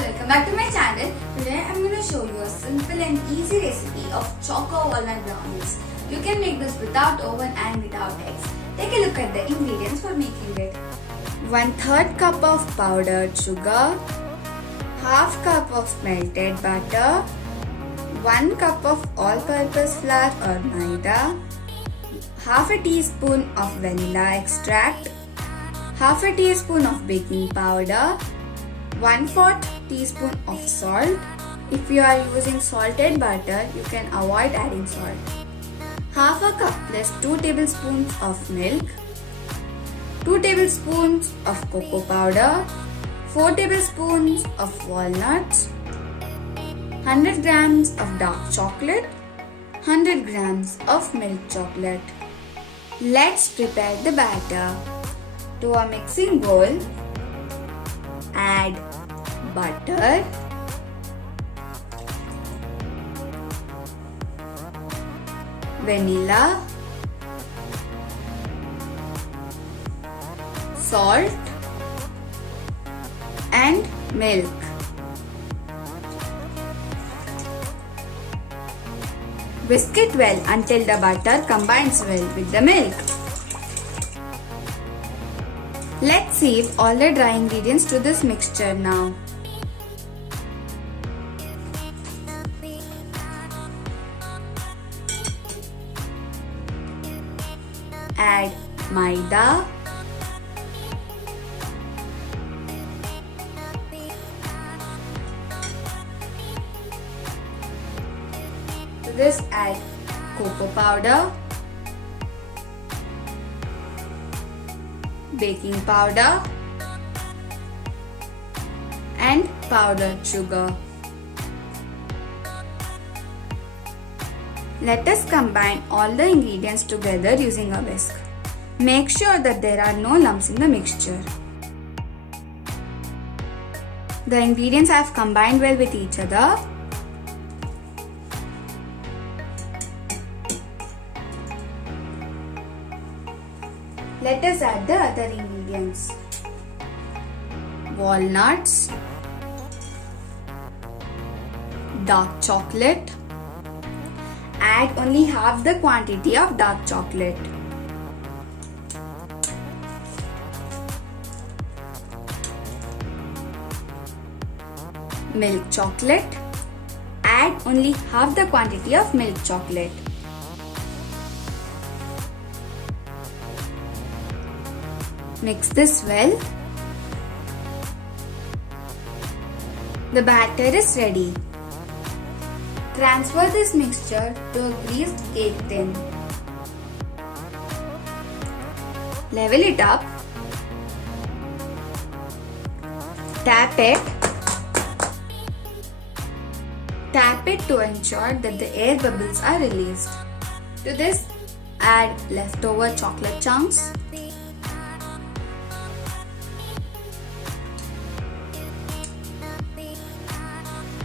welcome back to my channel. Today I'm going to show you a simple and easy recipe of choco walnut brownies. You can make this without oven and without eggs. Take a look at the ingredients for making it. 1/3 cup of powdered sugar, half cup of melted butter, 1 cup of all-purpose flour or maida, half a teaspoon of vanilla extract, half a teaspoon of baking powder, 1/4 teaspoon of salt. If you are using salted butter, you can avoid adding salt. Half a cup plus 2 tablespoons of milk, 2 tablespoons of cocoa powder, 4 tablespoons of walnuts, 100 grams of dark chocolate, 100 grams of milk chocolate. Let's prepare the batter. To a mixing bowl, add butter, vanilla, salt and milk. Whisk it well until the butter combines well with the milk. Let's sieve all the dry ingredients to this mixture now. Add maida, to this add cocoa powder, baking powder and powdered sugar. Let us combine all the ingredients together using a whisk. Make sure that there are no lumps in the mixture. The ingredients have combined well with each other. Let us add the other ingredients. Walnuts, dark chocolate. Add only half the quantity of dark chocolate. Milk chocolate. Add only half the quantity of milk chocolate. Mix this well. The batter is ready. Transfer this mixture to a greased cake tin. Level it up. Tap it. Tap it to ensure that the air bubbles are released. To this, add leftover chocolate chunks.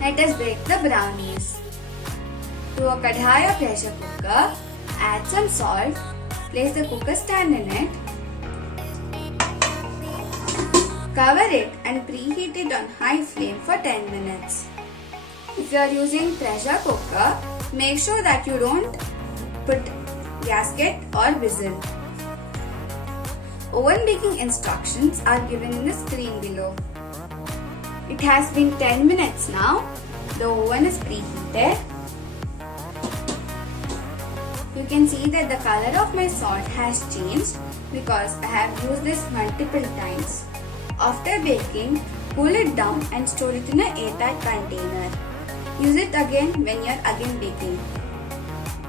Let us bake the brownies. To a kadhai or pressure cooker, add some salt. Place the cooker stand in it. Cover it and preheat it on high flame for 10 minutes. If you are using pressure cooker, make sure that you don't put gasket or whistle. Oven baking instructions are given in the screen below. It has been 10 minutes now. The oven is preheated. You can see that the color of my salt has changed because I have used this multiple times. After baking, cool it down and store it in an airtight container. Use it again when you are again baking.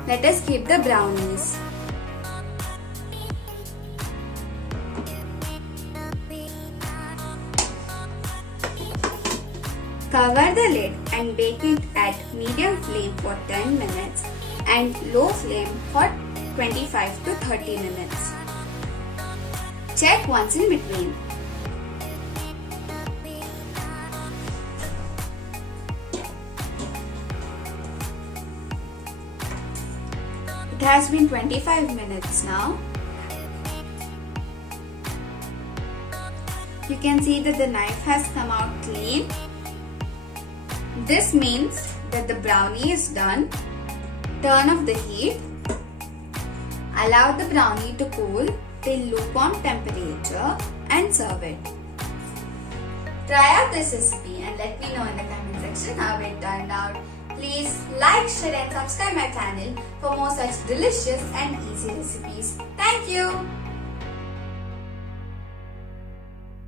Let us keep the brownies. Cover the lid and bake it at medium flame for 10 minutes and low flame for 25 to 30 minutes. Check once in between. It has been 25 minutes now. You can see that the knife has come out clean. This means that the brownie is done. Turn off the heat. Allow the brownie to cool till lukewarm temperature and serve it. Try out this recipe and let me know in the comment section how it turned out. Please like, share and subscribe my channel for more such delicious and easy recipes. Thank you.